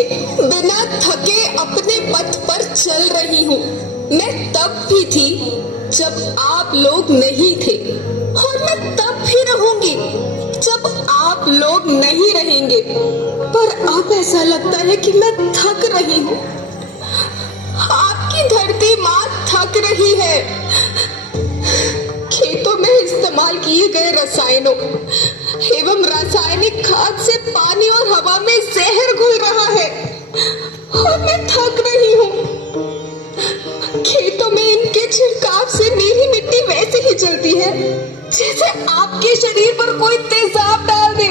लिए बिना थके अपने पथ पर चल रही हूँ। मैं तब भी थी जब आप लोग नहीं थे, और मैं तब भी रहूंगी जब आप लोग नहीं रहेंगे। पर अब ऐसा लगता है कि मैं थक रही हूँ। आपकी धरती माँ थक रही है। खेतों में इस्तेमाल किए गए रसायनों एवं रासायनिक खाद से पानी और हवा में जहर घुल रहा है, और मैं थक रही हूँ। खेतों में इनके छिड़काव से मेरी मिट्टी वैसे ही जलती है जैसे आपके शरीर पर कोई तेजाब डाल दे।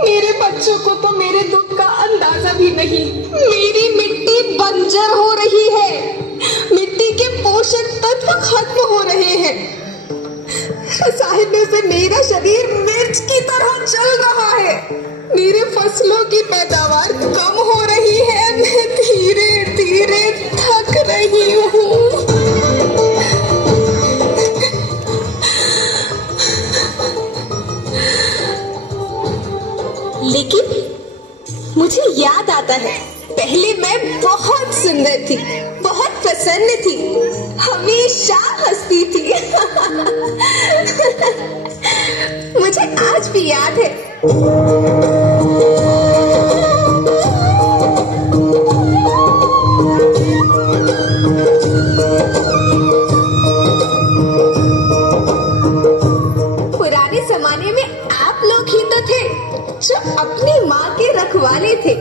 मेरे बच्चों को तो मेरे दुख का अंदाजा भी नहीं। मेरी मिट्टी बंजर हो रही है, मिट्टी के पोषक तत्व खत्म हो रहे हैं। रसायनों से मेरा शरीर मिर्च की तरह जल रहा है। मेरे फसलों की पैदावार कम हो रही है। मैं धीरे धीरे थक रही हूँ। लेकिन मुझे याद आता है, पहले मैं बहुत सुंदर थी, बहुत प्रसन्न थी, हमेशा हंसती थी। मुझे आज भी याद है। पुराने जमाने में आप लोग ही तो थे जो अपनी माँ के रखवाले थे।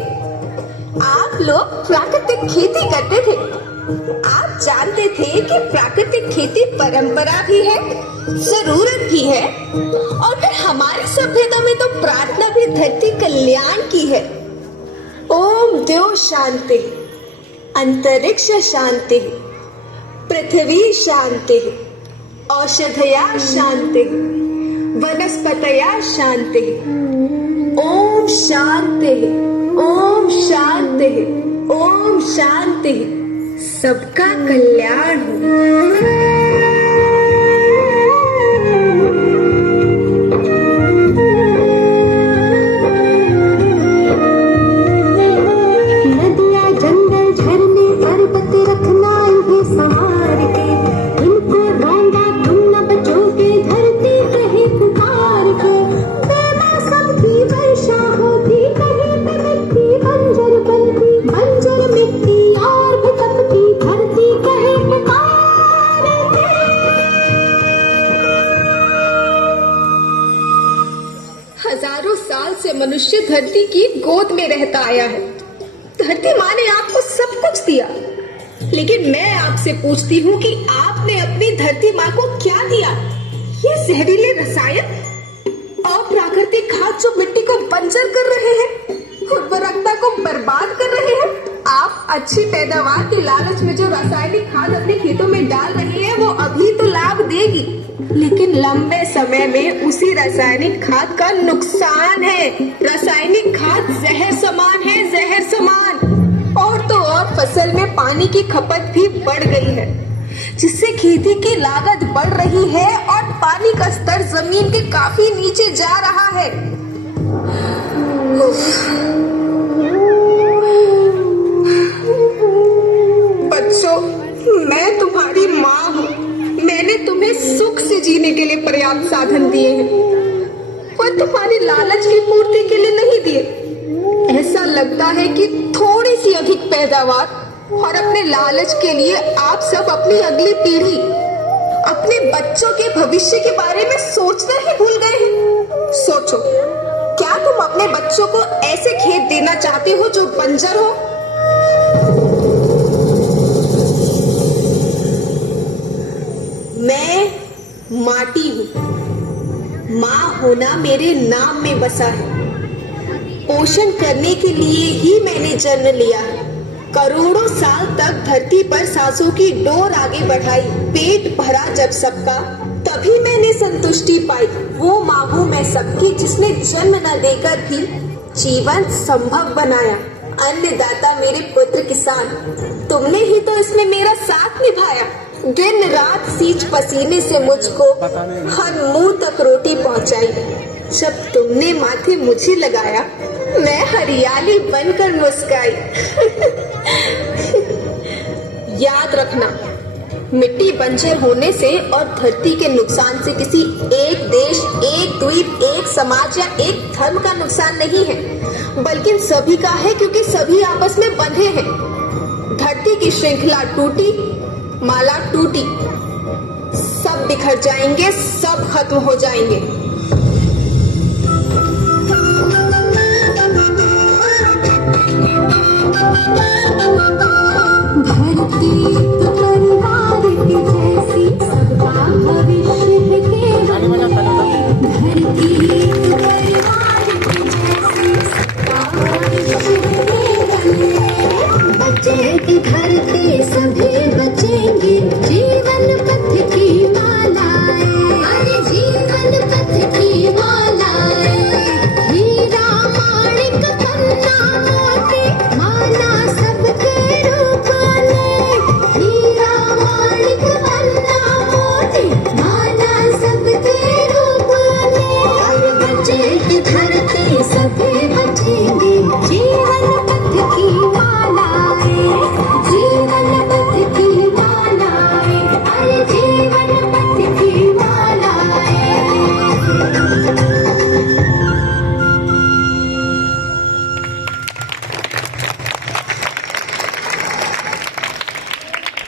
आप लोग प्राकृतिक खेती करते थे। आप जानते थे कि प्राकृतिक खेती परंपरा भी है, जरूरत भी है, और फिर हमारी सभ्यता में तो प्रार्थना भी धरती कल्याण की है। ओम द्यो शांति, अंतरिक्ष शांति, पृथ्वी शांति, औषधया शांति, वनस्पतया शांति। ओम शांति, ओम शांति, ओम शांति। सबका कल्याण हो। हजारों साल से मनुष्य धरती की गोद में रहता आया है। धरती माँ ने आपको सब कुछ दिया, लेकिन मैं आपसे पूछती हूँ कि आपने अपनी धरती माँ को क्या दिया? ये जहरीले रसायन और प्राकृतिक खाद जो मिट्टी को बंजर कर रहे हैं, उर्वरकता को बर्बाद कर रहे हैं। आप अच्छी पैदावार के लालच में जो रासायनिक खाद अपने खेतों में डाल रहे हैं, वो अभी तो लाभ देगी, लेकिन लंबे समय में उसी रासायनिक खाद का नुकसान है। रासायनिक खाद जहर समान है, जहर समान। और तो और फसल में पानी की खपत भी बढ़ गई है, जिससे खेती की लागत बढ़ रही है और पानी का स्तर जमीन के काफी नीचे जा रहा है। बच्चों, मैं तुम्हारी माँ हूँ। मैंने तुम्हें सुख से जीने के लिए पर्याप्त साधन दिए हैं, और तुम्हारी लालच की पूर्ति के लिए नहीं दिए। ऐसा लगता है कि थोड़ी सी अधिक पैदावार और अपने लालच के लिए आप सब अपनी अगली पीढ़ी, अपने बच्चों के भविष्य के बारे में सोचना ही भूल गए हैं। सोचो, क्या तुम अपने बच्चों को ऐसे खेत देना चाहते हो जो बंजर हो? मैं माटी हूँ। माँ होना मेरे नाम में बसा है। पोषण करने के लिए ही मैंने जन्म लिया है। करोड़ों साल तक धरती पर सांसों की डोर आगे बढ़ाई। पेट भरा जब सबका, तभी मैंने संतुष्टि पाई। वो माँ हूँ मैं सबकी, जिसने जन्म न देकर भी जीवन संभव बनाया। अन्नदाता मेरे पुत्र किसान, तुमने ही तो इसमें मेरा साथ निभाया। दिन रात सींच पसीने से मुझको हर मुंह तक रोटी पहुंचाई। जब तुमने माथे मुझे लगाया मैं हरियाली बनकर मुस्काई। याद रखना, मिट्टी बंजर होने से और धरती के नुकसान से किसी एक देश, एक द्वीप, एक समाज या एक धर्म का नुकसान नहीं है, बल्कि सभी का है, क्योंकि सभी आपस में बंधे हैं। धरती की श्रृंखला टूटी, माला टूटी, सब बिखर जाएंगे, सब खत्म हो जाएंगे। धरती